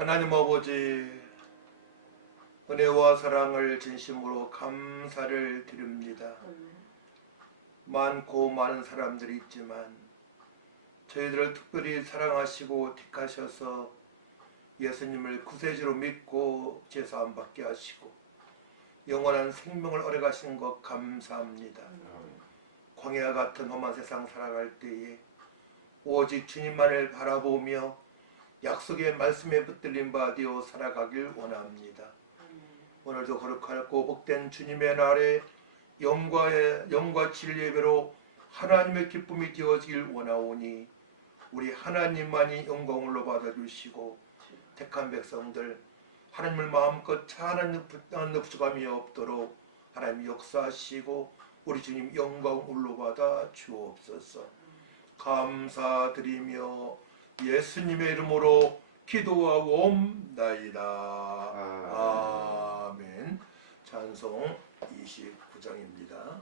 하나님 아버지, 은혜와 사랑을 진심으로 감사를 드립니다. 많고 많은 사람들이 있지만 저희들을 특별히 사랑하시고 택하셔서 예수님을 구세주로 믿고 제사함 받게 하시고 영원한 생명을 얻어가신 것 감사합니다. 광야 같은 험한 세상 살아갈 때에 오직 주님만을 바라보며 약속의 말씀에 붙들린 바 되어 살아가길 원합니다. 오늘도 거룩하고 복된 주님의 날에 영과 진리 예배로 하나님의 기쁨이 되어지길 원하오니 우리 하나님만이 영광으로 받아주시고 택한 백성들 하나님을 마음껏 찬양하는 부족함이 없도록 하나님 역사하시고 우리 주님 영광으로 받아 주옵소서. 감사드리며 예수님의 이름으로 기도하옵나이다. 아멘. 찬송 29장입니다.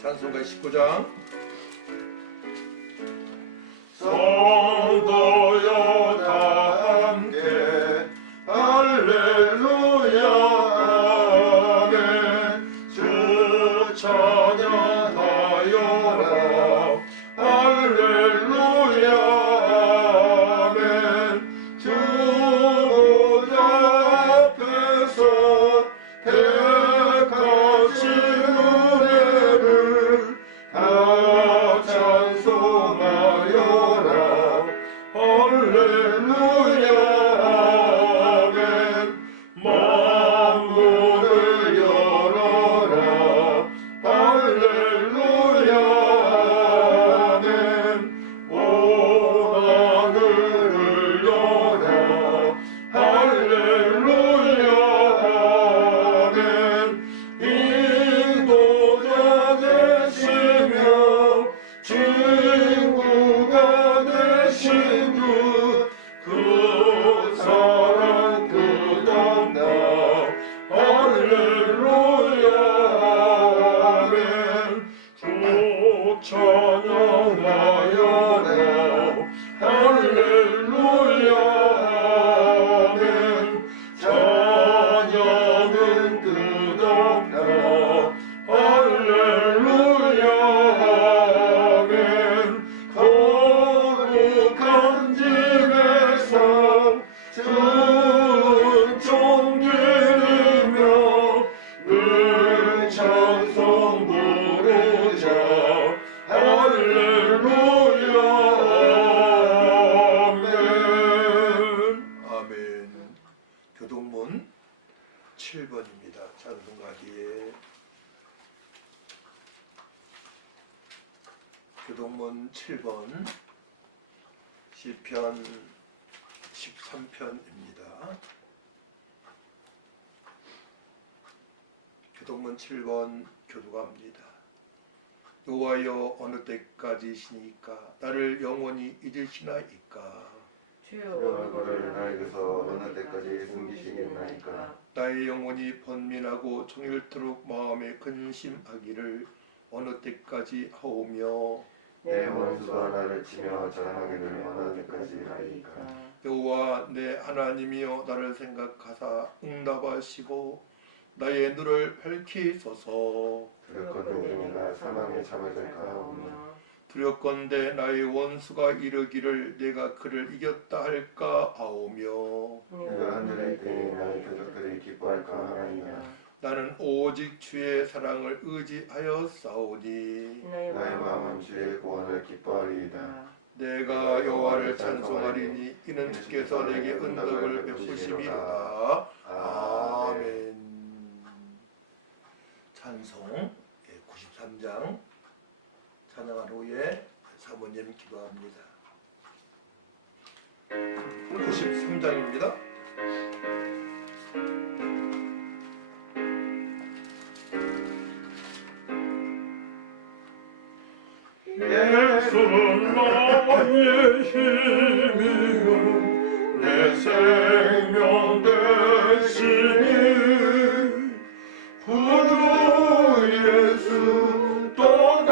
찬송가 19장. 성도여 다 함께 할렐루야 아멘. 주 찬양하여라 할렐루야 아멘. 주 보좌 앞에서 택하신 은혜를 다 찬송하여라 할렐루야 아멘. 만물을 열어라 할렐루야 아멘. 온 하늘을 열어 할렐루야 아멘. 인도자 되시며 친구가 되신 그 사랑 끝없다 할렐루야 아멘. 주 찬양하여라 할렐루야 아멘. 찬양은 끝없다 할렐루야 아멘. 거룩한 집에서 은총 드리며 늘 찬송 부르자 할렐루야 아멘. 아멘. 교동문 7번입니다. 찬송가 뒤에 교동문 7번 시편 13편입니다. 교동문 7번 교두가입니다. 여호와여 어느 때까지시니까 나를 영원히 잊으시나이까. 주여 얼굴을 나에게서 어느 때까지 숨기시겠나이까. 나의 영혼이 번민하고 종일토록 마음에 근심하기를 어느 때까지 하오며 내 원수가 나를 치며 자랑하기를 어느 때까지 하리까. 여호와 내 하나님이여 나를 생각하사 응답하시고 나의 눈을 밝히소서. 두렵건대 내가 사망에 참아질까 하오며 두렵건대 나의 원수가 이르기를 내가 그를 이겼다 할까 하오며 내가 하늘에 있을 때에 나의 교적들이 기뻐할까 하나이다. 나는 오직 주의 사랑을 의지하여 싸우니 나의 마음은 주의 구원을 기뻐하리이다. 내가 여호와를 찬송하리니 이는 주께서 내게 은덕을 베푸심이로다. 아멘. 찬송 93장 찬양한 후에 사모님 기도합니다. 93장입니다. 예수는 나의 힘이요 내 생명 되시니 구주 예수 떠나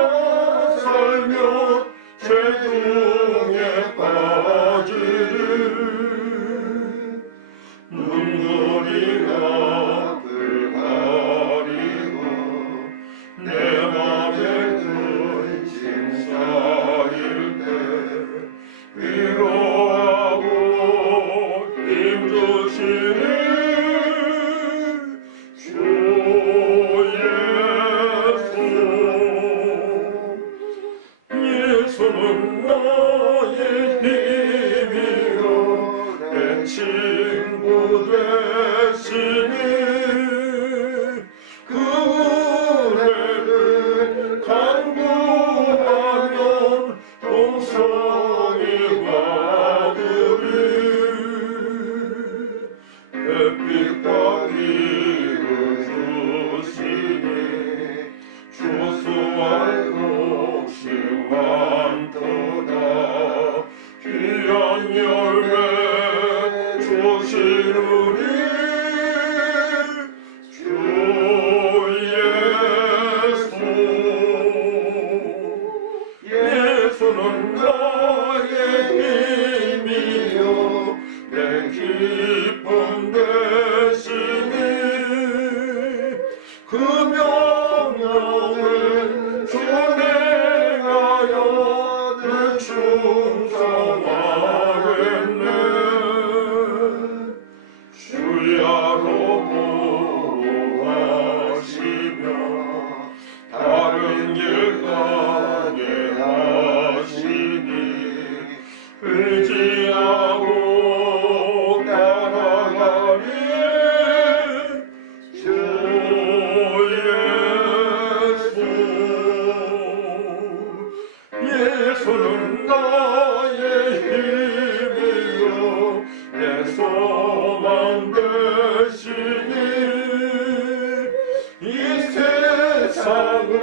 기쁨 되시니 그 명령을 준행하여 늘 충성하겠네. 주야로 보호하시며 다른 길 가게 하시니 의지하고 따라가리. 주 예수는 나의 힘이요 내 소망 되시니 이 세상을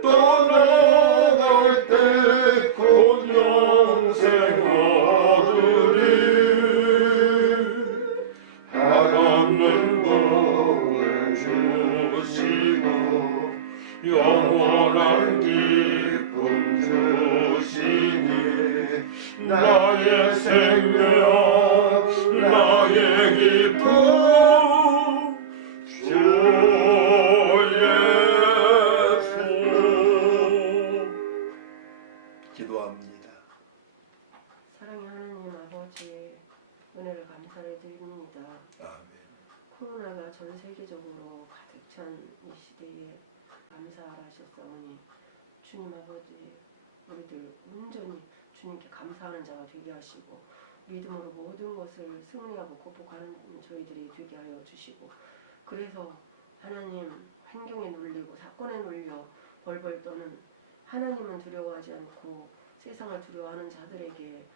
떠나갈 때 곧 영생 얻으리. 한없는 복을 주시고 영원한 기쁨 주시니 나의 생명 나의 기쁨 주 예수. 기도합니다. 사랑의 하나님 아버지, 은혜를 감사를 드립니다. 아멘. 코로나가 전 세계적으로 가득 찬 이 시대에 감사하셨사오니 주님 아버지, 우리들 온전히 주님께 감사하는 자가 되게 하시고 믿음으로 모든 것을 승리하고 극복하는 저희들이 되게 하여 주시고, 그래서 하나님 환경에 눌리고 사건에 눌려 벌벌 떠는 하나님은 두려워하지 않고 세상을 두려워하는 자들에게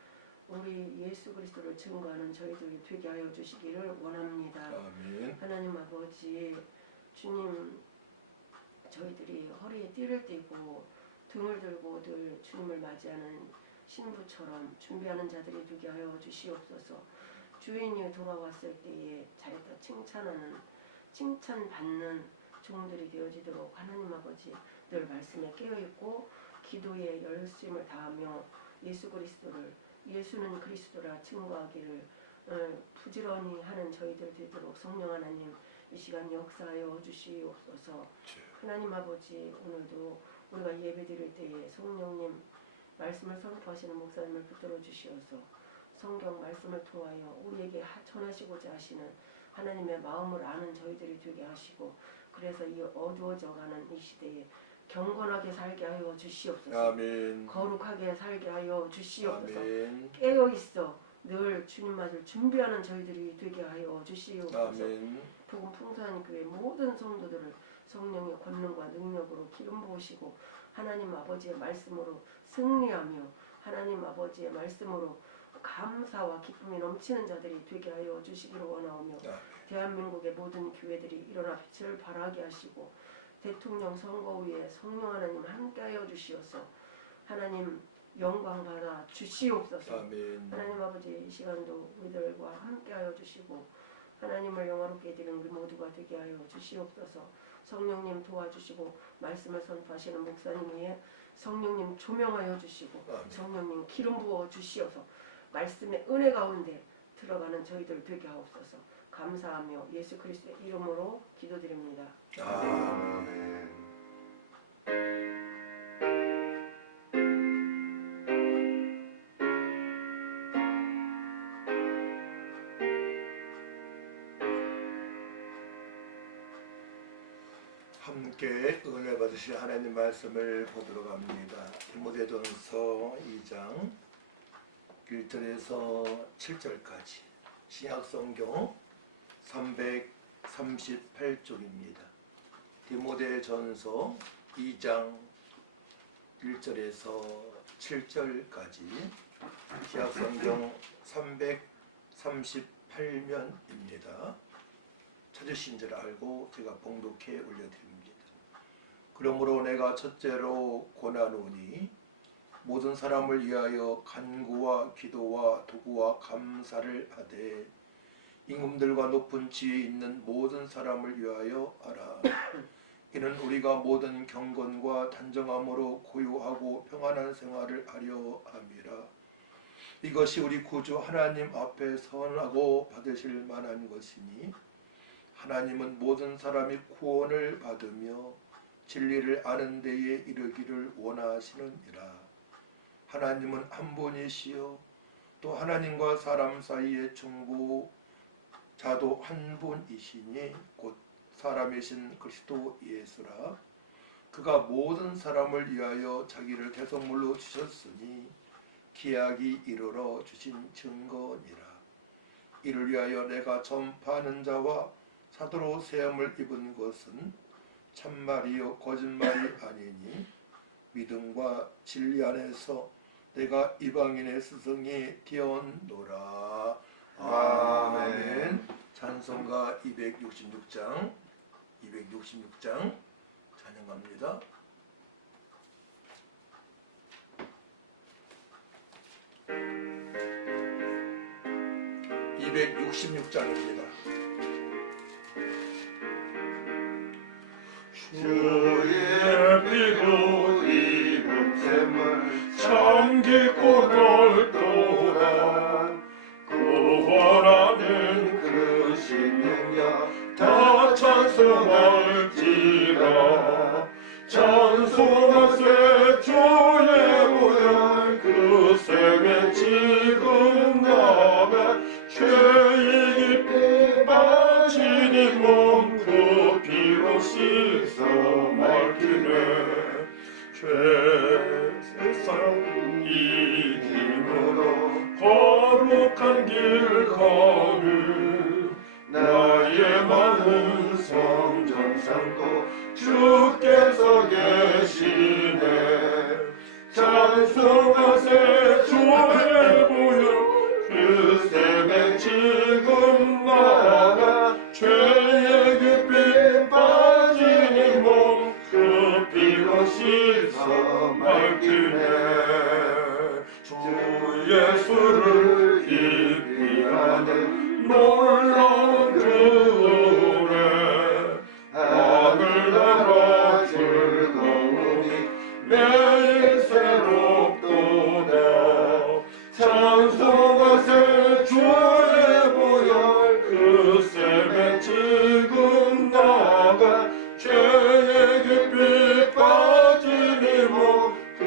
우리 예수 그리스도를 증거하는 저희들이 되게 하여 주시기를 원합니다. 아멘. 하나님 아버지, 주님, 저희들이 허리에 띠를 띠고 등을 들고 늘 주님을 맞이하는 신부처럼 준비하는 자들이 되게 하여 주시옵소서. 주인이 돌아왔을 때에 잘했다 칭찬하는, 칭찬받는 종들이 되어지도록 하나님 아버지 늘 말씀에 깨어있고 기도에 열심을 다하며 예수 그리스도를, 예수는 그리스도라 증거하기를 부지런히 하는 저희들 되도록 성령 하나님 이 시간 역사하여 주시옵소서. 하나님 아버지, 오늘도 우리가 예배드릴 때에 성령님 말씀을 선포하시는 목사님을 붙들어 주시어서 성경 말씀을 통하여 우리에게 전하시고자 하시는 하나님의 마음을 아는 저희들이 되게 하시고, 그래서 이 어두워져가는 이 시대에 경건하게 살게 하여 주시옵소서. 아멘. 거룩하게 살게 하여 주시옵소서. 아멘. 깨어있어 늘 주님 맞을 준비하는 저희들이 되게 하여 주시옵소서. 아멘. 복음 풍성한 교회 모든 성도들을 성령의 권능과 능력으로 기름 부으시고 하나님 아버지의 말씀으로 승리하며 하나님 아버지의 말씀으로 감사와 기쁨이 넘치는 자들이 되게 하여 주시기를 원하오며, 대한민국의 모든 교회들이 일어나 빛을 발하게 하시고 대통령 선거 후에 성령 하나님 함께하여 주시어서 하나님 영광 받아 주시옵소서. 아멘. 하나님 아버지, 이 시간도 우리들과 함께하여 주시고 하나님을 영화롭게 드리는 우리 모두가 되게 하여 주시옵소서. 성령님 도와주시고 말씀을 선포하시는 목사님 위에 성령님 조명하여 주시고 아멘. 성령님 기름 부어 주시어서 말씀의 은혜 가운데 들어가는 저희들 되게 하옵소서. 감사하며 예수 그리스도의 이름으로 기도드립니다. 아멘. 함께 은혜 받으실 하나님 말씀을 보도록 합니다. 디모데전서 2장 1절에서 7절까지 신약성경 338쪽입니다. 디모데전서 2장 1절에서 7절까지 신약성경 338면입니다. 찾으신 줄 알고 제가 봉독해 올려드립니다. 그러므로 내가 첫째로 권하노니 모든 사람을 위하여 간구와 기도와 도구와 감사를 하되 임금들과 높은 지혜 있는 모든 사람을 위하여 하라. 이는 우리가 모든 경건과 단정함으로 고요하고 평안한 생활을 하려 함이라. 이것이 우리 구주 하나님 앞에 선하고 받으실 만한 것이니 하나님은 모든 사람이 구원을 받으며 진리를 아는 데에 이르기를 원하시느니라. 하나님은 한 분이시요 또 하나님과 사람 사이의 중보자도 한 분이시니 곧 사람이신 그리스도 예수라. 그가 모든 사람을 위하여 자기를 대속물로 주셨으니 기약이 이르러 주신 증거니라. 이를 위하여 내가 전파하는 자와 사도로 세움을 입은 것은 참말이요 거짓말이 아니니 믿음과 진리 안에서 내가 이방인의 스승이 되었노라. 아멘. 찬송가 266장 찬양합니다. 266장입니다. 주의 피로 입은 샘을 참 깊고 넓도다. 구원하는 그 신능력 다 찬송할지라. 찬송하세 주의 보혈 그 셈에 지금 남에 죄의 깊이 빠진 이 몸 그 피로 씻어 맑히네. 죄 세상 이김으로 거룩한 길 걸을 나의 마음 성전 삼고 주께서 계시네. 찬송하세 주의 보혈 그 셈에 지금 나가 죄의 깊이 빠진 이 몸 그 피로 씻어 맑히네. 주 예수를 깊이 아는 놀라운 그 은혜 하늘나라 즐거우니 매일 새롭도다. 찬송하세 주의 보혈 그 셈에 지금 나가 죄의 깊이 빠진 이 몸 그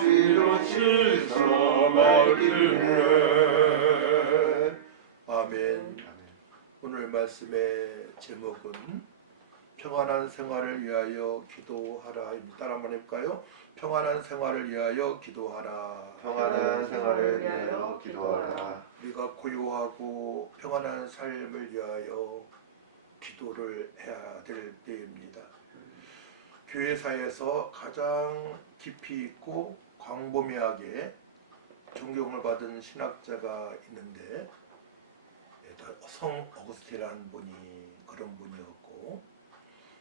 피로 씻어 맑히네. 아멘. 오늘 말씀의 제목은 평안한 생활을 위하여 기도하라. 따라 한번 해볼까요? 평안한 생활을 위하여 기도하라. 평안한 생활을 위하여 기도하라. 우리가 고요하고 평안한 삶을 위하여 기도를 해야 될 때입니다. 교회사에서 가장 깊이 있고 광범위하게 존경을 받은 신학자가 있는데 성 어거스틴이라는 분이 그런 분이었고,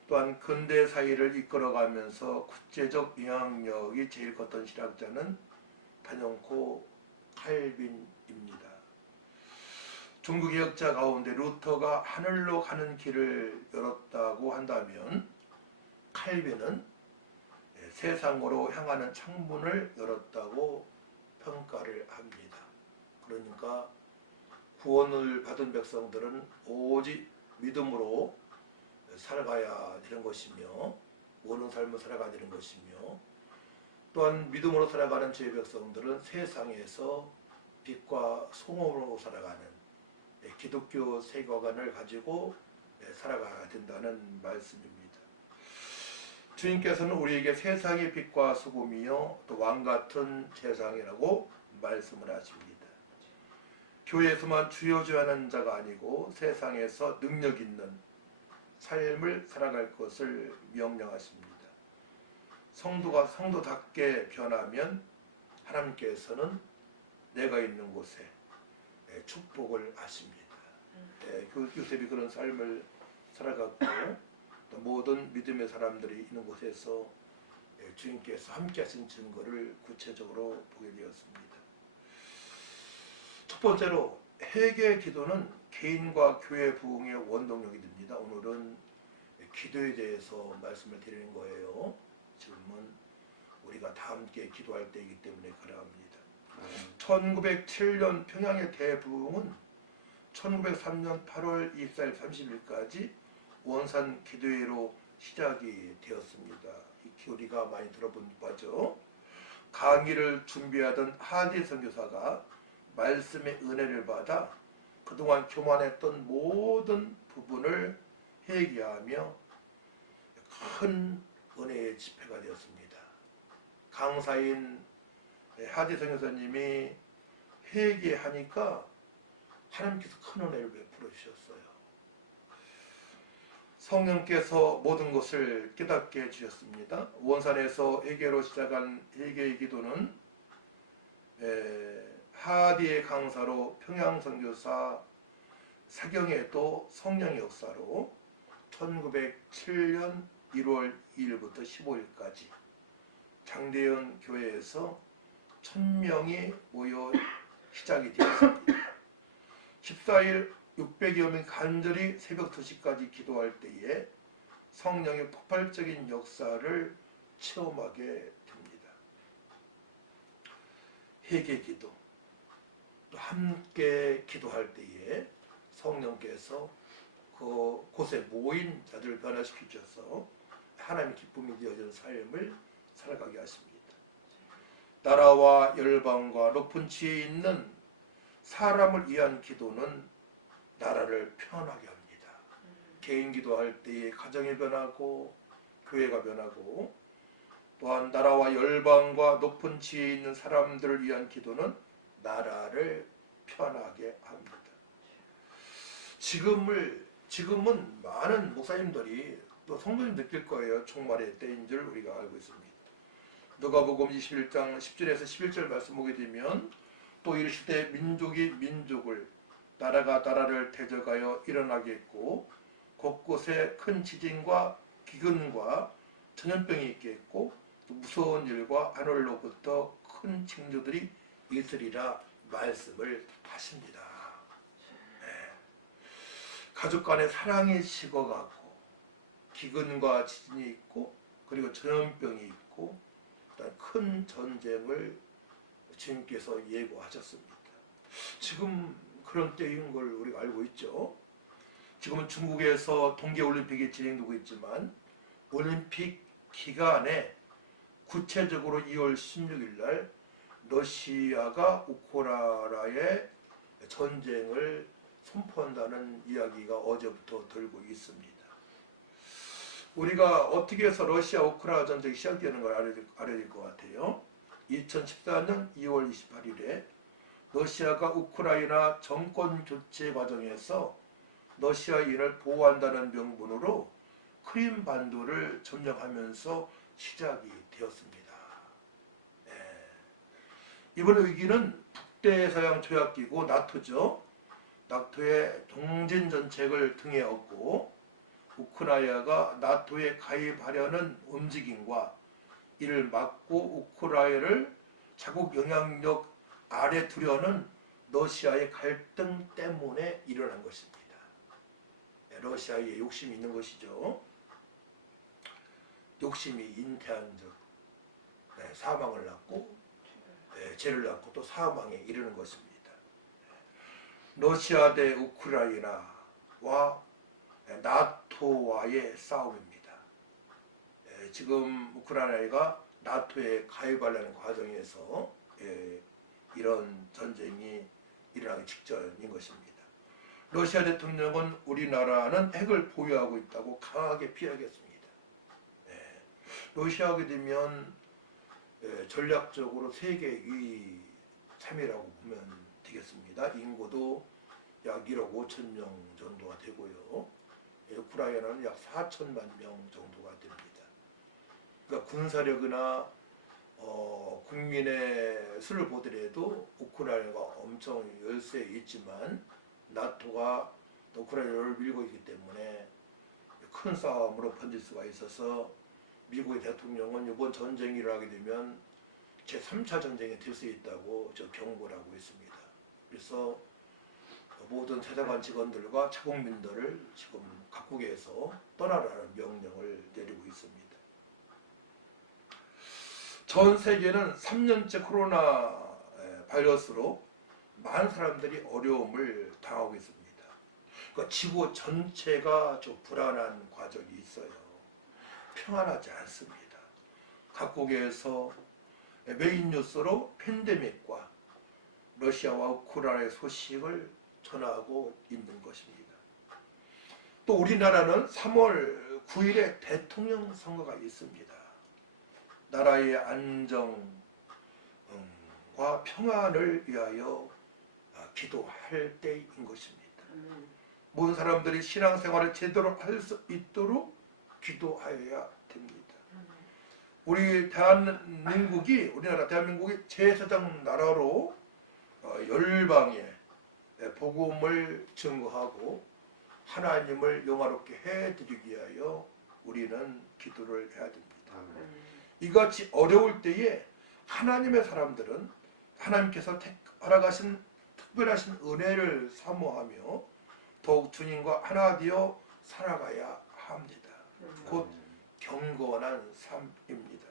또한 근대 사회를 이끌어가면서 국제적 영향력이 제일 컸던 신학자는 단연코 칼빈입니다. 종교개혁자 가운데 루터가 하늘로 가는 길을 열었다고 한다면 칼빈은 세상으로 향하는 창문을 열었다고 평가를 합니다. 그러니까 구원을 받은 백성들은 오직 믿음으로 살아가야 되는 것이며, 오는 삶을 살아가야 되는 것이며, 또한 믿음으로 살아가는 제 백성들은 세상에서 빛과 소금으로 살아가는 기독교 세계관을 가지고 살아가야 된다는 말씀입니다. 주님께서는 우리에게 세상의 빛과 소금이요 또 왕같은 세상이라고 말씀을 하십니다. 교회에서만 주여주하는 자가 아니고 세상에서 능력 있는 삶을 살아갈 것을 명령하십니다. 성도가 성도답게 변하면 하나님께서는 내가 있는 곳에 축복을 하십니다. 요셉이 그런 삶을 살아갔고, 또 모든 믿음의 사람들이 있는 곳에서 주님께서 함께 하신 증거를 구체적으로 보게 되었습니다. 첫 번째로 회개 기도는 개인과 교회 부흥의 원동력이 됩니다. 오늘은 기도에 대해서 말씀을 드리는 거예요. 지금은 우리가 다 함께 기도할 때이기 때문에 그러합니다. 1907년 평양의 대부흥은 1903년 8월 24일 30일까지 원산 기도회로 시작이 되었습니다. 이 우리가 많이 들어본 바죠. 강의를 준비하던 하디 선교사가 말씀의 은혜를 받아 그동안 교만했던 모든 부분을 회개하며 큰 은혜의 집회가 되었습니다. 강사인 하디 선교사님이 회개하니까 하나님께서 큰 은혜를 베풀어 주셨어요. 성령께서 모든 것을 깨닫게 해주셨습니다. 원산에서 회개로 시작한 회개의 기도는 하디의 강사로 평양선교사 사경에도 성령의 역사로 1907년 1월 2일부터 15일까지 장대현 교회에서 1000명이 모여 시작이 되었습니다. 14일 600여 명 간절히 새벽 2시까지 기도할 때에 성령의 폭발적인 역사를 체험하게 됩니다. 회개 기도, 또 함께 기도할 때에 성령께서 그곳에 모인 자들을 변화시켜 주셔서 하나님의 기쁨이 되어지는 삶을 살아가게 하십니다. 나라와 열방과 높은 지혜 있는 사람을 위한 기도는 나라를 편하게 합니다. 개인 기도할 때에 가정이 변하고 교회가 변하고, 또한 나라와 열방과 높은 지혜 있는 사람들을 위한 기도는 나라를 편하게 합니다. 지금은 많은 목사님들이 또 성도님 느낄 거예요. 종말의 때인 줄 우리가 알고 있습니다. 누가복음 21장 10절에서 11절 말씀 보게 되면, 또 이르시되 민족이 민족을, 나라가 나라를 대적하여 일어나겠고, 곳곳에 큰 지진과 기근과 전염병이 있겠고, 또 무서운 일과 하늘로부터 큰 징조들이 있으리라 말씀을 하십니다. 네. 가족 간의 사랑이 식어가고 기근과 지진이 있고, 그리고 전염병이 있고, 큰 전쟁을 주님께서 예고하셨습니다. 지금 그런 때인 걸 우리가 알고 있죠. 지금은 중국에서 동계올림픽이 진행되고 있지만, 올림픽 기간에 구체적으로 2월 16일 날 러시아가 우크라이나의 전쟁을 선포한다는 이야기가 어제부터 들고 있습니다. 우리가 어떻게 해서 러시아 우크라이나 전쟁이 시작되는 걸 알아야 될 것 같아요. 2014년 2월 28일에 러시아가 우크라이나 정권 교체 과정에서 러시아인을 보호한다는 명분으로 크림 반도를 점령하면서 시작이 되었습니다. 네. 이번 위기는 북대서양 조약기구 나토죠. 나토의 동진 정책을 등에 업고 우크라이나가 나토에 가입하려는 움직임과 이를 막고 우크라이나를 자국 영향력 아래 두려는 러시아의 갈등 때문에 일어난 것입니다. 러시아의 욕심이 있는 것이죠. 욕심이 잉태한 즉 사망을 낳고, 죄를 낳고 또 사망에 이르는 것입니다. 러시아 대 우크라이나와 나토와의 싸움입니다. 지금 우크라이나가 나토에 가입하려는 과정에서 이런 전쟁이 일어나기 직전인 것입니다. 러시아 대통령은 우리나라는 핵을 보유하고 있다고 강하게 피하겠습니다. 러시아하게 되면 전략적으로 세계 2위, 3위라고 보면 되겠습니다. 인구도 약 1억 5천 명 정도가 되고요. 우크라이나는 약 4천만 명 정도가 됩니다. 그러니까 군사력이나 국민의 수를 보더라도 우크라이나가 엄청 열세에 있지만, 나토가 우크라이나를 밀고 있기 때문에 큰 싸움으로 번질 수가 있어서 미국의 대통령은 이번 전쟁이 일어나게 되면 제3차 전쟁이 될 수 있다고 경고를 하고 있습니다. 그래서 모든 대사관 직원들과 자국민들을 지금 각국에서 떠나라는 명령을 내리고 있습니다. 전 세계는 3년째 코로나 바이러스로 많은 사람들이 어려움을 당하고 있습니다. 그러니까 지구 전체가 좀 불안한 과정이 있어요. 평안하지 않습니다. 각국에서 메인 뉴스로 팬데믹과 러시아와 우크라이나의 소식을 전하고 있는 것입니다. 또 우리나라는 3월 9일에 대통령 선거가 있습니다. 나라의 안정과 평안을 위하여 기도할 때인 것입니다. 모든 사람들이 신앙생활을 제대로 할 수 있도록 기도하여야 됩니다. 우리나라 대한민국이 제사장 나라로 열방에 복음을 증거하고 하나님을 영화롭게 해드리기 위하여 우리는 기도를 해야 됩니다. 이같이 어려울 때에 하나님의 사람들은 하나님께서 허락하신 특별하신 은혜를 사모하며 더욱 주님과 하나 되어 살아가야 합니다. 곧 경건한 삶입니다.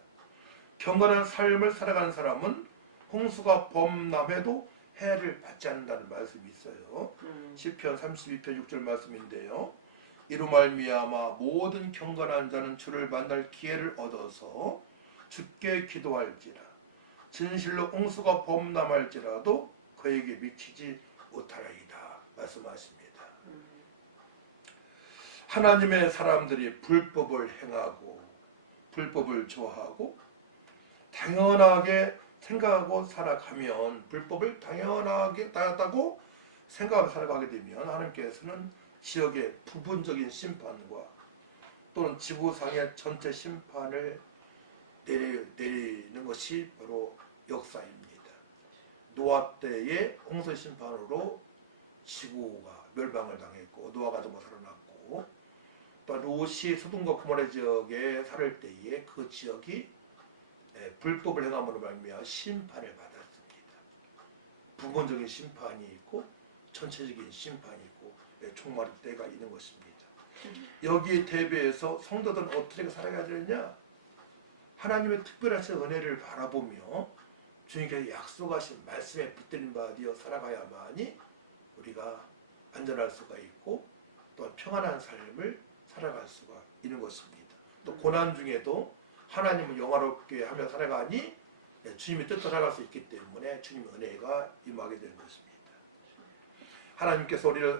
경건한 삶을 살아가는 사람은 홍수가 범람해도 해를 받지 않는다는 말씀이 있어요. 시편 32편 6절 말씀인데요. 이로 말미암아 모든 경건한 자는 주를 만날 기회를 얻어서 주께 기도할지라 진실로 홍수가 범람할지라도 그에게 미치지 못하리이다 말씀하십니다. 하나님의 사람들이 불법을 행하고 불법을 좋아하고 당연하게 생각하고 살아가면 불법을 당연하게 따랐다고 생각하고 살아가게 되면 하나님께서는 지역의 부분적인 심판과 또는 지구상의 전체 심판을 내리는 것이 바로 역사입니다. 노아 때의 홍수 심판으로 지구가 멸망을 당했고 노아 가족도 살아났고 또 롯이 소돔과 고모라 지역에 살을 때에 그 지역이 불법을 행함으로 말미암아 심판을 받았습니다. 부분적인 심판이 있고 전체적인 심판이 있고 종말의 때가 있는 것입니다. 여기에 대비해서 성도들은 어떻게 살아가야 되느냐? 하나님의 특별하신 은혜를 바라보며 주님께서 약속하신 말씀에 붙들린 바 되어 살아가야만이 우리가 안전할 수가 있고 또 평안한 삶을 살아갈 수가 있는 것입니다. 또 고난 중에도 하나님을 영화롭게 하며 살아가니 주님의 뜻대로 살아갈 수 있기 때문에 주님의 은혜가 임하게 되는 것입니다.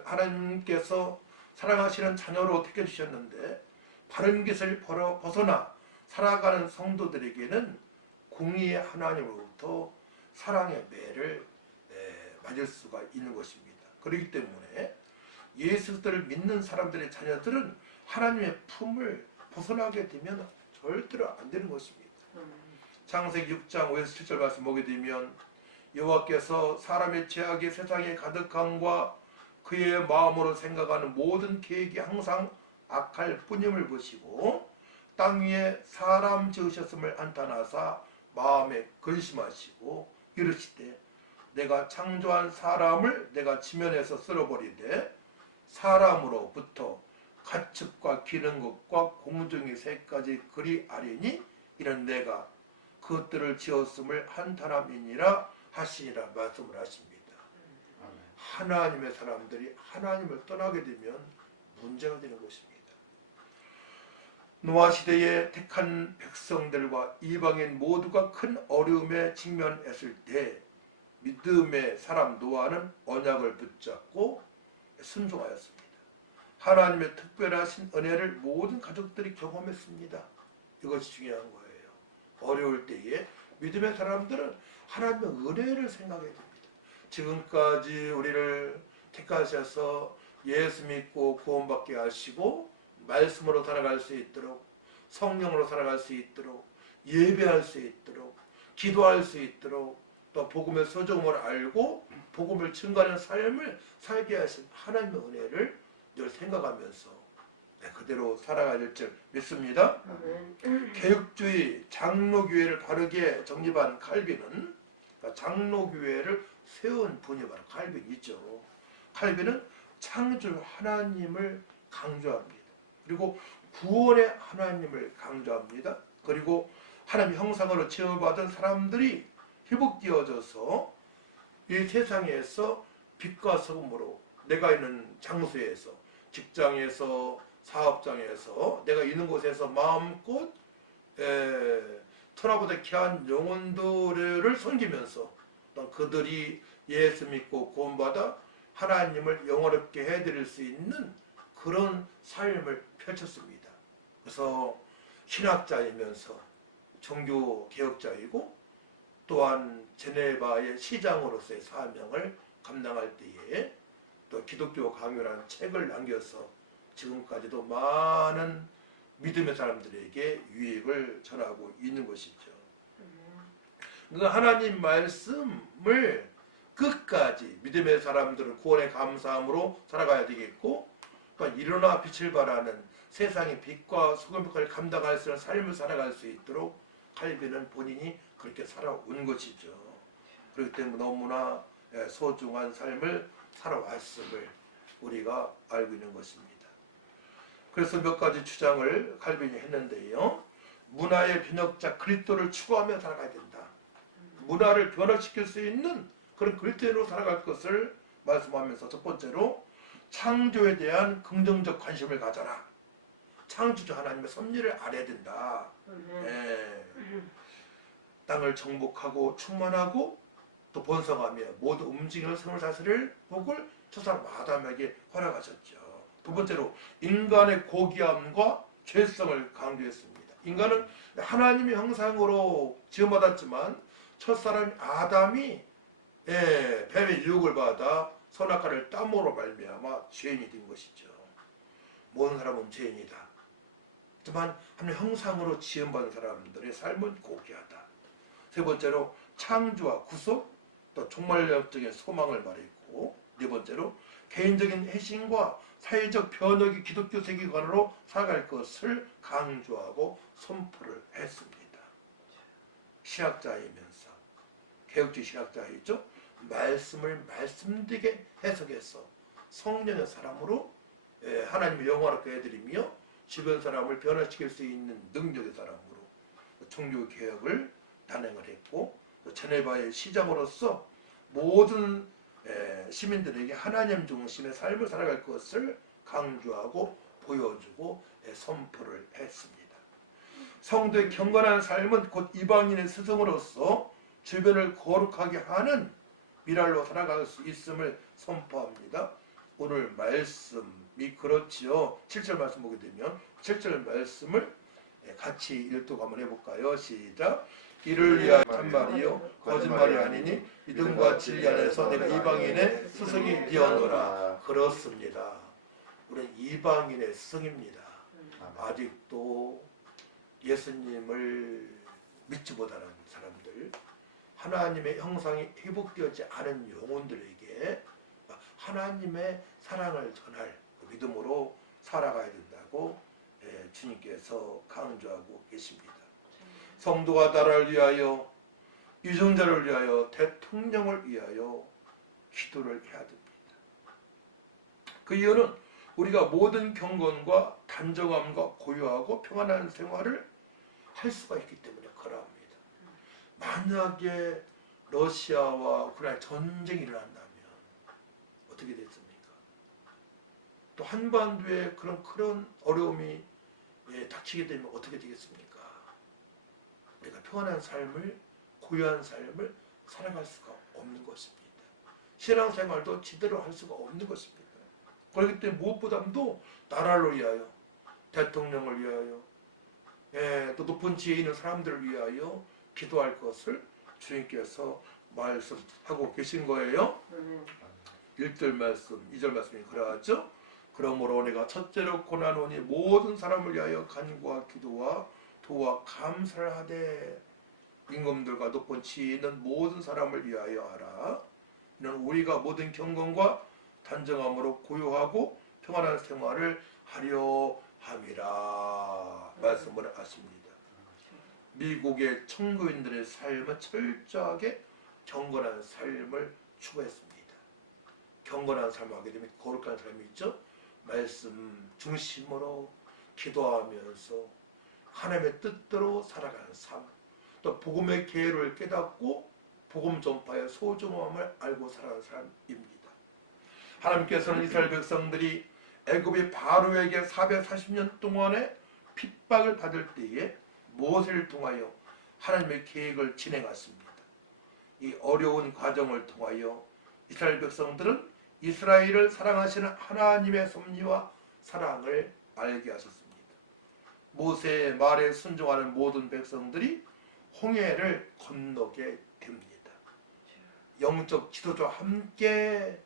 하나님께서 사랑하시는 자녀로 택해주셨는데 바른 길을 벗어나 살아가는 성도들에게는 공의의 하나님으로부터 사랑의 매를 맞을 수가 있는 것입니다. 그렇기 때문에 예수를 믿는 사람들의 자녀들은 하나님의 품을 벗어나게 되면 절대로 안 되는 것입니다. 창세기 6장 5에서 7절 말씀 보게 되면 여호와께서 사람의 죄악이 세상에 가득함과 그의 마음으로 생각하는 모든 계획이 항상 악할 뿐임을 보시고 땅 위에 사람 지으셨음을 안타나사 마음에 근심하시고 이르시되 내가 창조한 사람을 내가 지면에서 쓸어버리되 사람으로부터 가축과 기는 것과 공중의 새까지 그리 아리니 이런 내가 그것들을 지었음을 한탄함이니라 하시니라 말씀을 하십니다. 하나님의 사람들이 하나님을 떠나게 되면 문제가 되는 것입니다. 노아 시대에 택한 백성들과 이방인 모두가 큰 어려움에 직면했을 때 믿음의 사람 노아는 언약을 붙잡고 순종하였습니다. 하나님의 특별하신 은혜를 모든 가족들이 경험했습니다. 이것이 중요한 거예요. 어려울 때에 믿음의 사람들은 하나님의 은혜를 생각해야 됩니다. 지금까지 우리를 택하셔서 예수 믿고 구원받게 하시고 말씀으로 살아갈 수 있도록 성령으로 살아갈 수 있도록 예배할 수 있도록 기도할 수 있도록 또 복음의 소중함을 알고 복음을 증거하는 삶을 살게 하신 하나님의 은혜를 늘 생각하면서 그대로 살아갈 줄 믿습니다. 개혁주의 장로교회를 바르게 정립한 칼빈은 장로교회를 세운 분이 바로 칼빈이죠. 칼빈은 창조 하나님을 강조합니다. 그리고 구원의 하나님을 강조합니다. 그리고 하나님 형상으로 지어받은 사람들이 회복되어져서 이 세상에서 빛과 소금으로 내가 있는 장소에서, 직장에서, 사업장에서, 내가 있는 곳에서 마음껏 천하보다 귀한 영혼들을 섬기면서 또 그들이 예수 믿고 구원받아 하나님을 영원롭게 해드릴 수 있는 그런 삶을 펼쳤습니다. 그래서 신학자이면서 종교 개혁자이고 또한 제네바의 시장으로서의 사명을 감당할 때에 또 기독교 강요라는 책을 남겨서 지금까지도 많은 믿음의 사람들에게 유익을 전하고 있는 것이죠. 그 하나님 말씀을 끝까지 믿음의 사람들은 구원의 감사함으로 살아가야 되겠고, 그러니까 일어나 빛을 발하는 세상의 빛과 소금 역할을 감당할 수 있는 삶을 살아갈 수 있도록 칼빈은 본인이 그렇게 살아온 것이죠. 그렇기 때문에 너무나 소중한 삶을 살아왔음을 우리가 알고 있는 것입니다. 그래서 몇 가지 주장을 칼빈이 했는데요. 문화의 변혁자 그리스도를 추구하며 살아가야 된다. 문화를 변화시킬 수 있는 그런 그리스도인으로 살아갈 것을 말씀하면서 첫 번째로 창조에 대한 긍정적 관심을 가져라. 창조주 하나님의 섭리를 알아야 된다. 땅을 정복하고 충만하고 또 번성하며 모두 움직이는 생물 자체를 복을 저 사람 아담에게 허락하셨죠. 두 번째로 인간의 고귀함과 죄성을 강조했습니다. 인간은 하나님의 형상으로 지음받았지만 첫사람 아담이 뱀의 유혹을 받아 선악과를 땀으로 말미암아 죄인이 된 것이죠. 모든 사람은 죄인이다. 하지만 하나님의 형상으로 지음받은 사람들의 삶은 고귀하다. 세 번째로 창조와 구속, 또 종말론적인 소망을 말했고, 네 번째로 개인적인 회심과 사회적 변혁이 기독교 세계관으로 살아갈 것을 강조하고 선포를 했습니다. 신학자이면서 개혁주의 신학자이죠. 말씀을 말씀되게 해석해서 성령의 사람으로 하나님의 영화롭게 해드리며 주변 사람을 변화시킬 수 있는 능력의 사람으로 종교 개혁을 단행을 했고, 제네바의 시장으로서 모든 시민들에게 하나님 중심의 삶을 살아갈 것을 강조하고 보여주고 선포를 했습니다. 성도의 경건한 삶은 곧 이방인의 스승으로서 주변을 거룩하게 하는 미랄로 살아갈 수 있음을 선포합니다. 오늘 말씀이 그렇지요. 7절 말씀 보게 되면 7절 말씀을 같이 읽도록 한번 해볼까요? 시작. 이를 위하여 참말이요 거짓말이 아니니 믿음과 진리 안에서 내가 이방인의 스승이 되었노라. 그렇습니다. 우리는 이방인의 스승입니다. 아직도 예수님을 믿지 못하는 사람들, 하나님의 형상이 회복되지 않은 영혼들에게 하나님의 사랑을 전할 믿음으로 살아가야 된다고 주님께서 강조하고 계십니다. 성도가 나라를 위하여, 유정자를 위하여, 대통령을 위하여 기도를 해야 됩니다. 그 이유는 우리가 모든 경건과 단정함과 고요하고 평안한 생활을 할 수가 있기 때문에 그러합니다. 만약에 러시아와 우크라이나 전쟁이 일어난다면 어떻게 됐습니까? 또 한반도에 그런 어려움이 닥치게 되면 어떻게 되겠습니까? 우리가 평안한 삶을, 고요한 삶을 살아갈 수가 없는 것입니다. 신앙생활도 제대로 할 수가 없는 것입니다. 그렇기 때문에 무엇보다도 나라를 위하여, 대통령을 위하여, 또 높은 지혜에 있는 사람들을 위하여 기도할 것을 주님께서 말씀하고 계신 거예요. 1절 말씀, 2절 말씀이 그러하죠. 그러므로 내가 첫째로 고난오니 모든 사람을 위하여 간구와 기도와 도와 감사를 하되 임금들과 높은 지혜 있는 모든 사람을 위하여 하라. 이는 우리가 모든 경건과 단정함으로 고요하고 평안한 생활을 하려 함이라 말씀을 하십니다. 미국의 청교인들의 삶은 철저하게 경건한 삶을 추구했습니다. 경건한 삶을 하게 되면 거룩한 삶이 있죠. 말씀 중심으로 기도하면서 하나님의 뜻대로 살아가는 삶, 또 복음의 계율을 깨닫고 복음 전파의 소중함을 알고 살아가는 사람입니다. 하나님께서는 이스라엘 백성들이 애굽의 바로에게 440년 동안의 핍박을 받을 때에 모세를 통하여 하나님의 계획을 진행했습니다. 이 어려운 과정을 통하여 이스라엘 백성들은 이스라엘을 사랑하시는 하나님의 섭리와 사랑을 알게 하셨습니다. 모세의 말에 순종하는 모든 백성들이 홍해를 건너게 됩니다. 영적 지도자와 함께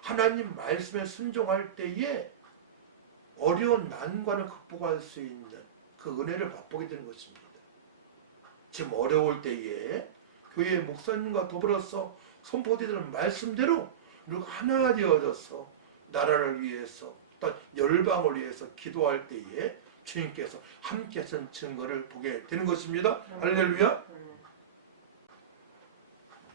하나님 말씀에 순종할 때에 어려운 난관을 극복할 수 있는 그 은혜를 맛보게 되는 것입니다. 지금 어려울 때에 교회 목사님과 더불어서 선포되는 말씀대로 우리가 하나 되어져서 나라를 위해서 또 열방을 위해서 기도할 때에 주님께서 함께 하신 증거를 보게 되는 것입니다. 할렐루야.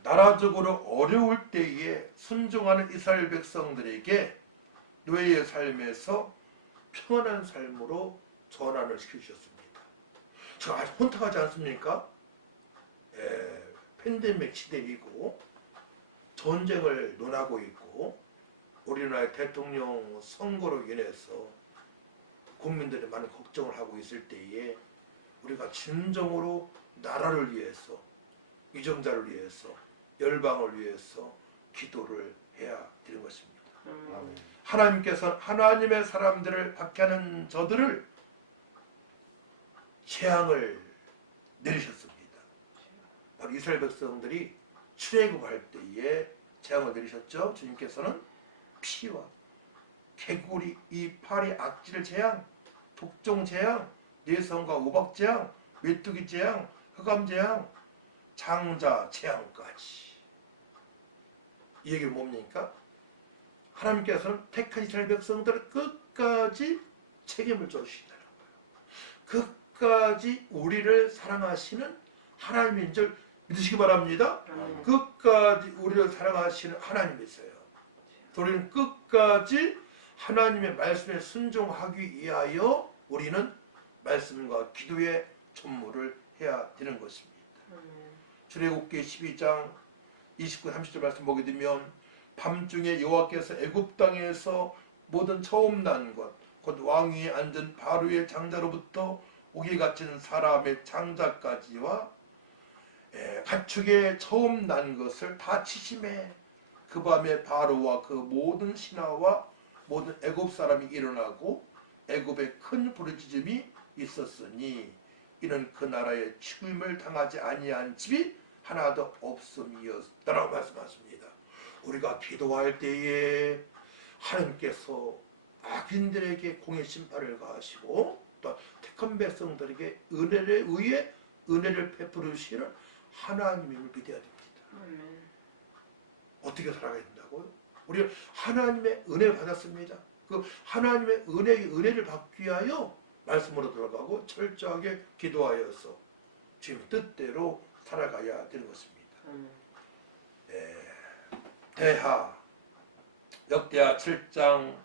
나라적으로 어려울 때에 순종하는 이스라엘 백성들에게 노예의 삶에서 평안한 삶으로 전환을 시켜주셨습니다. 저 아주 혼탁하지 않습니까? 팬데믹 시대이고 전쟁을 논하고 있고 우리나라의 대통령 선거로 인해서 국민들이 많은 걱정을 하고 있을 때에 우리가 진정으로 나라를 위해서 위정자를 위해서 열방을 위해서 기도를 해야 되는 것입니다. 하나님께서 하나님의 사람들을 박해하는 저들을 재앙을 내리셨습니다. 바로 이스라엘 백성들이 출애굽할 때에 재앙을 내리셨죠. 주님께서는 피와 개구리, 이파리, 악질 재앙, 독종 재앙, 내성과 우박 재앙, 메뚜기 재앙, 흑암 재앙, 장자 재앙까지. 이 얘기는 뭡니까? 하나님께서는 택한 이스라엘 백성들을 끝까지 책임을 져주신다는 거예요. 끝까지 우리를 사랑하시는 하나님인 줄 믿으시기 바랍니다. 끝까지 우리를 사랑하시는 하나님이 있어요. 우리는 끝까지 하나님의 말씀에 순종하기 위하여 우리는 말씀과 기도의 전무를 해야 되는 것입니다. 출애굽기 12장 29, 30절 말씀 보게 되면 밤중에 여호와께서 애굽 땅에서 모든 처음 난 것, 곧 왕위에 앉은 바로의 장자로부터 옥에 갇힌 사람의 장자까지와 가축의 처음 난 것을 다 치심해. 그 밤에 바로와 그 모든 신하와 모든 애굽 사람이 일어나고 애굽에 큰 부르짖음이 있었으니 이는 그 나라의 죽임을 당하지 아니한 집이 하나도 없음이었다라고 말씀하십니다. 우리가 기도할 때에 하나님께서 악인들에게 공의 심판을 가하시고 또 택한 백성들에게 은혜에 의해 은혜를 베풀으시는 하나님임을 믿어야 됩니다. 어떻게 살아가야 된다고요? 우리 하나님의 은혜를 받았습니다. 그 하나님의 은혜를 받기 위하여 말씀으로 돌아가고 철저하게 기도하여서 주님 뜻대로 살아가야 되는 것입니다. 대하 역대하 7장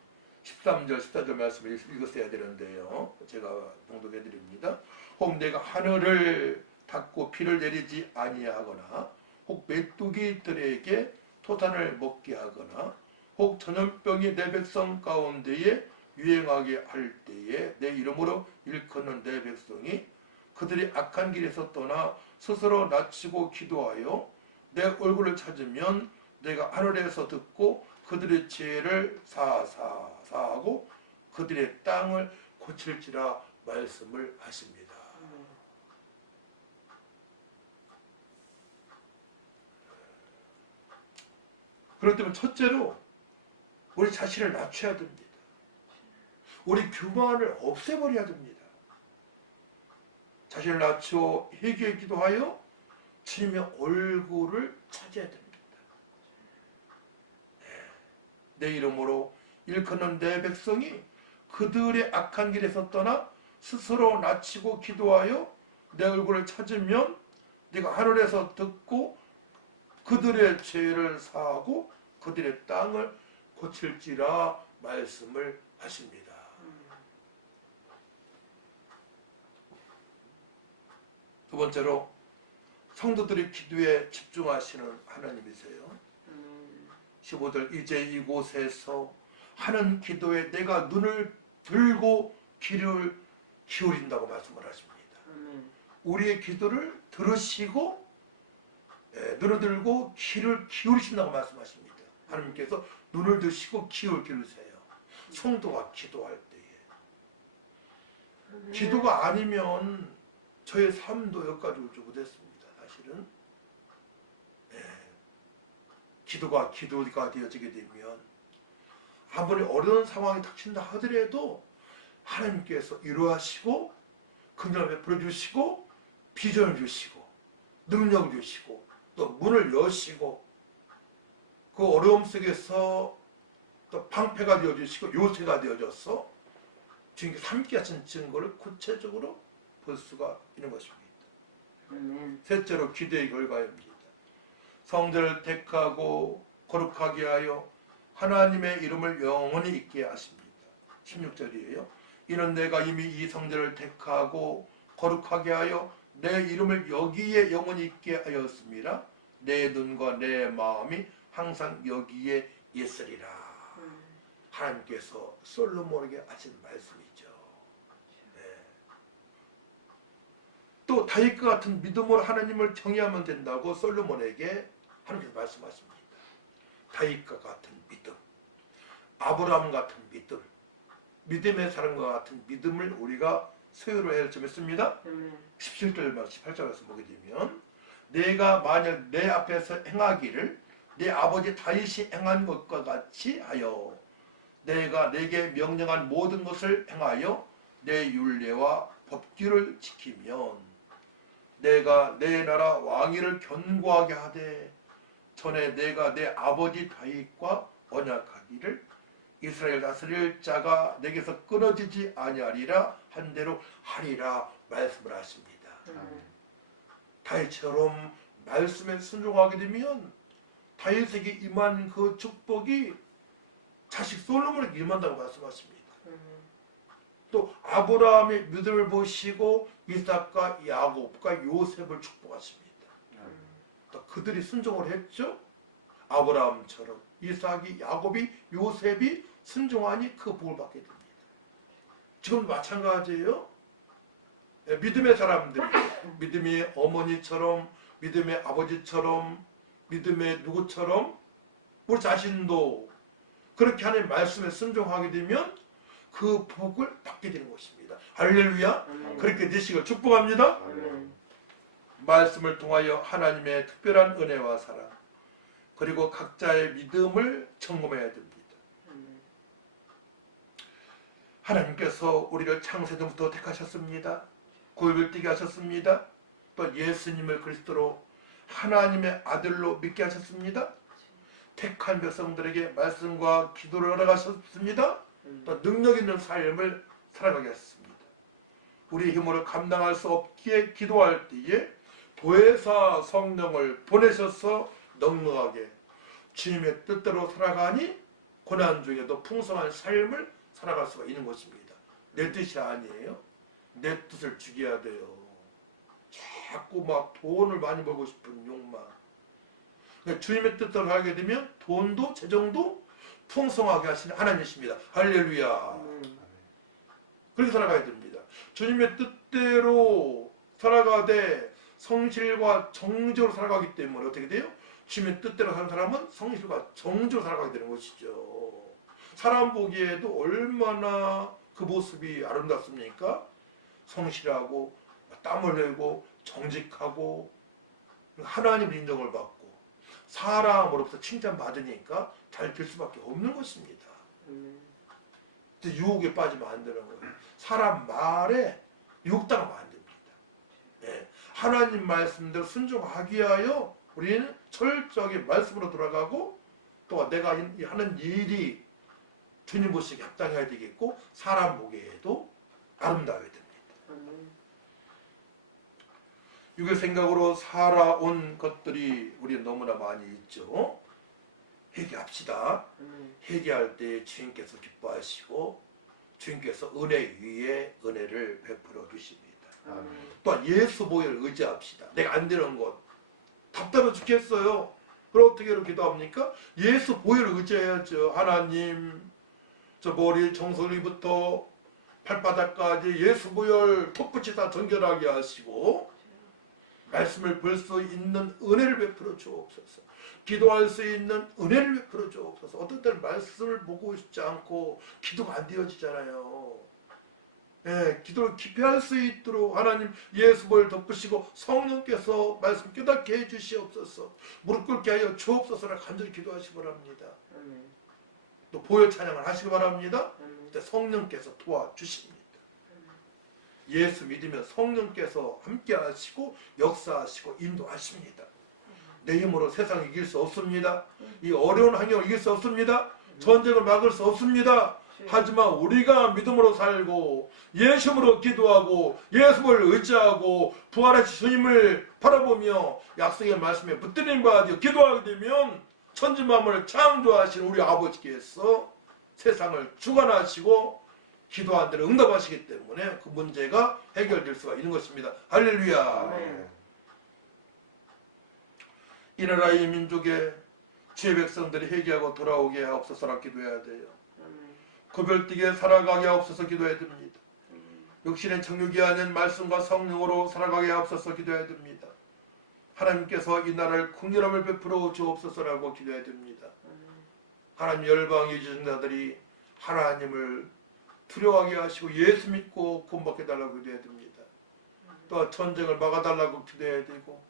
13절 14절 말씀을 읽었어야 되는데요. 제가 봉독해 드립니다. 혹 내가 하늘을 닫고 비를 내리지 아니하거나 혹 메뚜기들에게 토산을 먹게 하거나 혹 전염병이 내 백성 가운데에 유행하게 할 때에 내 이름으로 일컫는 내 백성이 그들이 악한 길에서 떠나 스스로 낮추고 기도하여 내 얼굴을 찾으면 내가 하늘에서 듣고 그들의 죄를 사하고 그들의 땅을 고칠지라 말씀을 하십니다. 그렇기 때문에 첫째로 우리 자신을 낮춰야 됩니다. 우리 교만을 없애버려야 됩니다. 자신을 낮춰 회개에 기도하여 주님의 얼굴을 찾아야 됩니다. 내 이름으로 일컫는 내 백성이 그들의 악한 길에서 떠나 스스로 낮추고 기도하여 내 얼굴을 찾으면 네가 하늘에서 듣고 그들의 죄를 사하고 그들의 땅을 고칠지라 말씀을 하십니다. 두 번째로 성도들의 기도에 집중하시는 하나님이세요. 아멘. 15절 이제 이곳에서 하는 기도에 내가 눈을 들고 귀를 기울인다고 말씀을 하십니다. 아멘. 우리의 기도를 들으시고 눈을 들고 귀를 기울이신다고 말씀하십니다. 하나님께서 눈을 드시고 귀를 기울이세요. 성도가 기도할 때에. 아멘. 기도가 아니면 저의 삶도 여기까지 오지 못했습니다. 사실은 기도가 되어지게 되면 아무리 어려운 상황이 닥친다 하더라도 하나님께서 위로하시고 긍휼을 베풀어 주시고 비전을 주시고 능력을 주시고 또 문을 여시고 그 어려움 속에서 또 방패가 되어주시고 요새가 되어져서 주님께서 함께 하신 증거를 구체적으로 볼 수가 있는 것입니다. 아멘. 셋째로 기도의 결과입니다. 성전을 택하고 거룩하게 하여 하나님의 이름을 영원히 있게 하십니다. 16절이에요. 이는 내가 이미 이 성전을 택하고 거룩하게 하여 내 이름을 여기에 영원히 있게 하였습니다. 내 눈과 내 마음이 항상 여기에 있으리라. 하나님께서 솔로몬에게 하신 말씀이죠. 네. 또 다윗과 같은 믿음으로 하나님을 경외하면 된다고 솔로몬에게 하나님께서 말씀하십니다. 다윗과 같은 믿음, 아브라함 같은 믿음, 믿음의 사람과 같은 믿음을 우리가 소유로 해야 좀 했습니다. 17절 말 18절에서 보게 되면 내가 만약 내 앞에서 행하기를 내 아버지 다윗이 행한 것과 같이 하여 내가 내게 명령한 모든 것을 행하여 내 율례와 법규를 지키면 내가 내 나라 왕위를 견고하게 하되 전에 내가 내 아버지 다윗과 언약하기를 이스라엘 다스릴 자가 내게서 끊어지지 아니하리라 한 대로 하리라 말씀을 하십니다. 다윗처럼 말씀에 순종하게 되면 다윗에게 임한 그 축복이 자식 솔로몬에게 임한다고 말씀하십니다. 또 아브라함의 믿음을 보시고 이삭과 야곱과 요셉을 축복하십니다. 또 그들이 순종을 했죠. 아브라함처럼 이삭이 야곱이 요셉이 순종하니 그 복을 받게 됩니다. 지금 마찬가지예요. 믿음의 사람들이 믿음의 어머니처럼 믿음의 아버지처럼 믿음의 누구처럼 우리 자신도 그렇게 하나님 말씀에 순종하게 되면 그 복을 받게 되는 것입니다. 할렐루야. 그렇게 되시길 축복합니다. 말씀을 통하여 하나님의 특별한 은혜와 사랑 그리고 각자의 믿음을 점검해야 됩니다. 하나님께서 우리를 창세전부터 택하셨습니다. 굴을 뛰게 하셨습니다. 또 예수님을 그리스도로 하나님의 아들로 믿게 하셨습니다. 택한 백성들에게 말씀과 기도를 허락하셨습니다. 또 능력 있는 삶을 살아가게 하셨습니다. 우리의 힘으로 감당할 수 없기에 기도할 때에 보혜사 성령을 보내셔서 넉넉하게 주님의 뜻대로 살아가니 고난 중에도 풍성한 삶을 살아갈 수가 있는 것입니다. 내 뜻이 아니에요. 내 뜻을 죽여야 돼요. 자꾸 막 돈을 많이 벌고 싶은 욕망. 주님의 뜻대로 하게 되면 돈도 재정도 풍성하게 하시는 하나님이십니다. 할렐루야. 그렇게 살아가야 됩니다. 주님의 뜻대로 살아가되 성실과 정직으로 살아가기 때문에 어떻게 돼요? 주님의 뜻대로 사는 사람은 성실과 정직으로 살아가게 되는 것이죠. 사람 보기에도 얼마나 그 모습이 아름답습니까? 성실하고 땀을 내고 정직하고 하나님 인정을 받고 사람으로부터 칭찬받으니까 잘 될 수밖에 없는 것입니다. 유혹에 빠지면 안 되는 거예요. 사람 말에 유혹당하면 안 됩니다. 네. 하나님 말씀대로 순종하기 위하여 우리는 철저하게 말씀으로 돌아가고 또 내가 하는 일이 주님 보시기에 합당해야 되겠고 사람 보기에도 아름다워야 됩니다. 육의 생각으로 살아온 것들이 우리는 너무나 많이 있죠. 회개합시다. 회개할 때 주님께서 기뻐하시고 주님께서 은혜 위에 은혜를 베풀어 주십니다. 또한 예수 보혈을 의지합시다. 내가 안 되는 것 답답해 죽겠어요. 그럼 어떻게 이렇게 기도합니까? 예수 보혈을 의지해야죠. 하나님, 저 머리 정수리부터 발바닥까지 예수 보혈 톱붙이다 정결하게 하시고 말씀을 볼 수 있는 은혜를 베풀어 주옵소서. 기도할 수 있는 은혜를 베풀어 주옵소서. 어떤 때는 말씀을 보고 싶지 않고 기도가 안 되어지잖아요. 예, 기도를 깊이 할 수 있도록 하나님 예수를 덮으시고 성령께서 말씀 깨닫게 해주시옵소서. 무릎 꿇게 하여 주옵소서를 간절히 기도하시기 바랍니다. 아멘. 또 보혈 찬양을 하시기 바랍니다. 아멘. 그때 성령께서 도와주십니다. 예수 믿으면 성령께서 함께 하시고 역사하시고 인도하십니다. 내 힘으로 세상을 이길 수 없습니다. 이 어려운 환경을 이길 수 없습니다. 전쟁을 막을 수 없습니다. 하지만 우리가 믿음으로 살고 예수로 기도하고 예수를 의지하고 부활하신 주님을 바라보며 약속의 말씀에 붙들림 받아 기도하게 되면 천지만물을 창조하신 우리 아버지께서 세상을 주관하시고 기도한 대로 응답하시기 때문에 그 문제가 해결될 수가 있는 것입니다. 할렐루야. 아멘. 이 나라의 민족의 주의 백성들이 회개하고 돌아오게 하옵소서라 기도해야 돼요. 아멘. 구별되게 살아가게 하옵소서 기도해야 됩니다. 육신의 정욕이 아닌 말씀과 성령으로 살아가게 하옵소서 기도해야 됩니다. 하나님께서 이 나라를 긍휼함을 베풀어 주옵소서라고 기도해야 됩니다. 하나님 열방의 유전자들이 하나님을 두려워하게 하시고 예수 믿고 구원받게 달라고 기도해야 됩니다. 또 전쟁을 막아달라고 기도해야 되고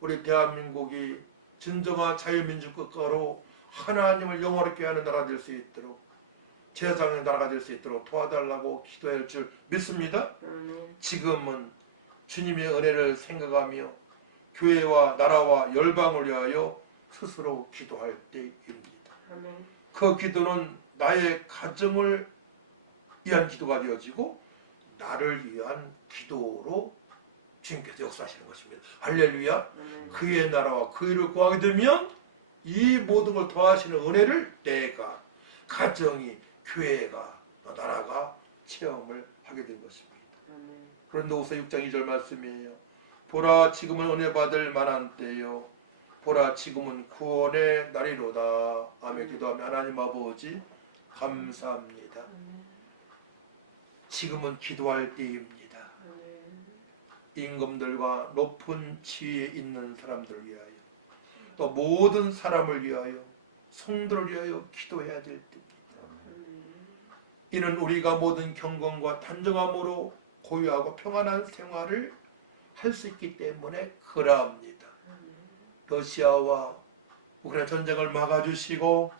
우리 대한민국이 진정한 자유민주 국가로 하나님을 영원하게 하는 나라 될 수 있도록 제사장의 나라가 될 수 있도록 도와달라고 기도할 줄 믿습니다. 지금은 주님의 은혜를 생각하며 교회와 나라와 열방을 위하여 스스로 기도할 때입니다. 그 기도는 나의 가정을 위한 기도가 되어지고 나를 위한 기도로 주님께서 역사하시는 것입니다. 할렐루야. 그의 나라와 그 일을 구하게 되면 이 모든 걸 더하시는 은혜를 내가 가정이 교회가 나라가 체험을 하게 된 것입니다. 고린도후서 6장 2절 말씀이에요. 보라 지금은 은혜 받을 만한 때요 보라 지금은 구원의 날이로다. 아멘. 기도하며 하나님 아버지 감사합니다. 지금은 기도할 때입니다. 임금들과 높은 지위에 있는 사람들을 위하여 또 모든 사람을 위하여 성도를 위하여 기도해야 될 때입니다. 이는 우리가 모든 경건과 단정함으로 고유하고 평안한 생활을 할 수 있기 때문에 그러합니다. 러시아와 우크라이나 전쟁을 막아주시고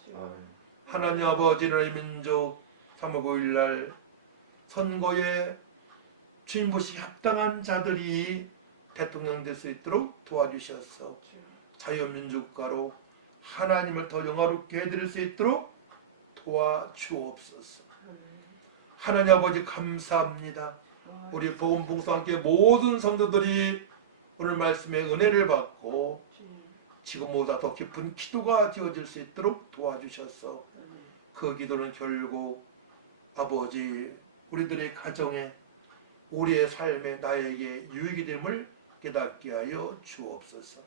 하나님 아버지 나라의 민족 3월 9일날 선거에 주님 보시 합당한 자들이 대통령 될 수 있도록 도와주셔서 자유민주국가로 하나님을 더 영화롭게 해드릴 수 있도록 도와주옵소서. 하나님 아버지 감사합니다. 우리 복음봉사와 함께 모든 성도들이 오늘 말씀의 은혜를 받고 지금보다 더 깊은 기도가 되어질 수 있도록 도와주셔서 그 기도는 결국 아버지 우리들의 가정에 우리의 삶에 나에게 유익이 됨을 깨닫게 하여 주옵소서.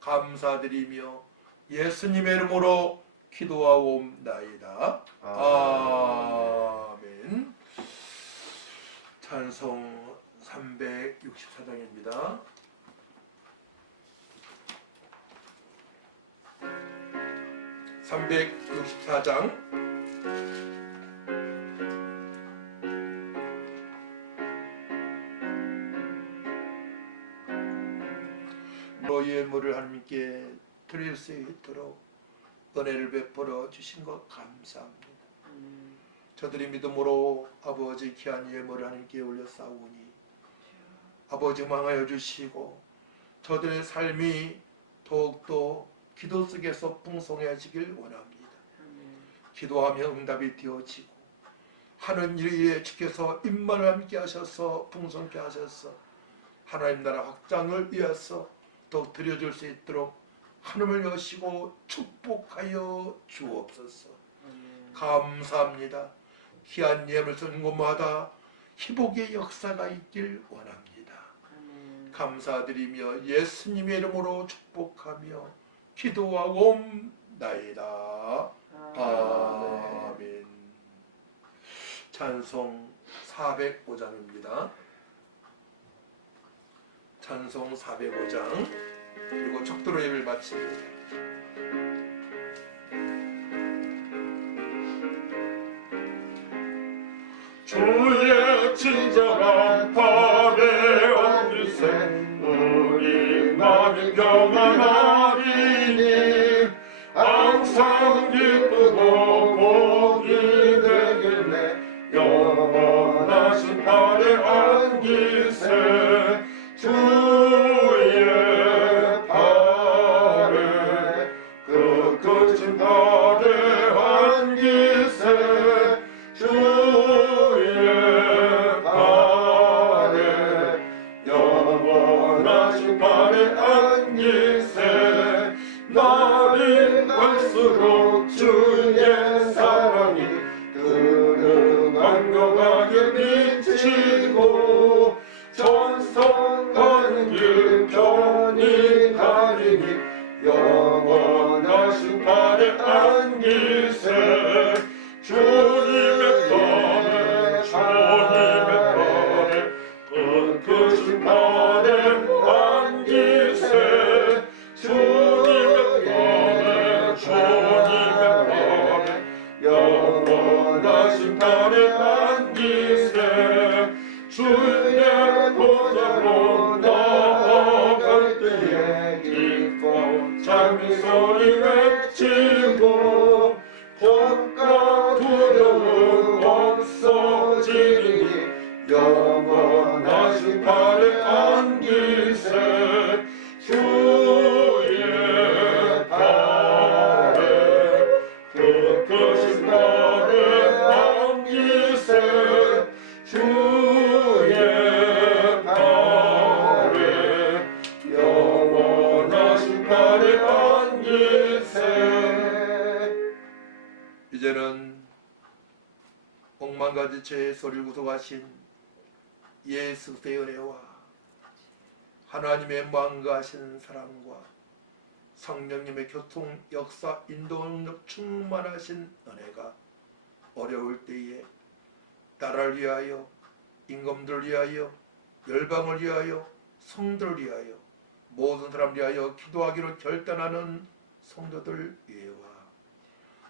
감사드리며 예수님의 이름으로 기도하옵나이다. 아멘. 찬송 364장입니다. 너희의 예물을 하나님께 드릴 수 있도록 은혜를 베풀어 주신 것 감사합니다. 저들이 믿음으로 아버지 귀한 예물을 하나님께 올려싸우니 아버지 망하여 주시고 저들의 삶이 더욱더 기도 속에서 풍성해지길 원합니다. 기도하며 응답이 되어지고 하는 일에 주께서 임만을 함께 하셔서 풍성케 하셔서 하나님 나라 확장을 위해서 더욱 드려줄 수 있도록 하늘을 여시고 축복하여 주옵소서. 감사합니다. 귀한 예물 쓰는 곳마다 회복의 역사가 있길 원합니다. 감사드리며 예수님의 이름으로 축복하며 기도하옵나이다. 아멘. 찬송 405장입니다. 찬송 405장 그리고 척도로 예배를 마칩니다. 주의 친절한 팔에 얹으세 우리 마음이 평안하리니 항상 기쁘고 복이 되길래 영원하신 팔에 안기세 주의 팔에 그 크신 팔에 안기세 주의 팔에 영원하신 팔에 안기세 날이 갈수록 주의 사랑이 그는 강력하게 비치고 전성 가는 길 편히 가리니 영원하신 팔에 안기세 주님의 pal에 주님의 pal에 그 크신 팔에 안기세 주님의 pal에 주님의 pal에 영원하신 팔에 안기세 주의 보좌로 나아갈 때에 기뻐 찬미 소리 외치고 걱과 두려움 없어지니 영원하신 팔에 안기세 주의 팔에 그 크신 팔에 안기세 주의 팔에 영원하신 팔에 안기세. 이제는 억만가지 죄의 소리를 구속하신 예수의 은혜와 하나님의 망가하신 사랑과 성령님의 교통, 역사, 인도 능력 충만하신 은혜가 어려울 때에 나라를 위하여, 임금들을 위하여, 열방을 위하여, 성도를 위하여, 모든 사람을 위하여 기도하기로 결단하는 성도들 위에와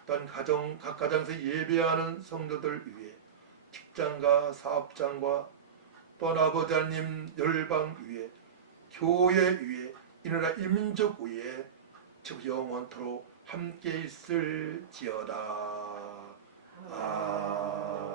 또한 가정, 각 가정에서 예배하는 성도들 위해 직장과 사업장과 또한 아버지 하나님 열방 위에 교회 위에 이 나라 인민족 위에 즉 영원토록 함께 있을지어다. 아멘.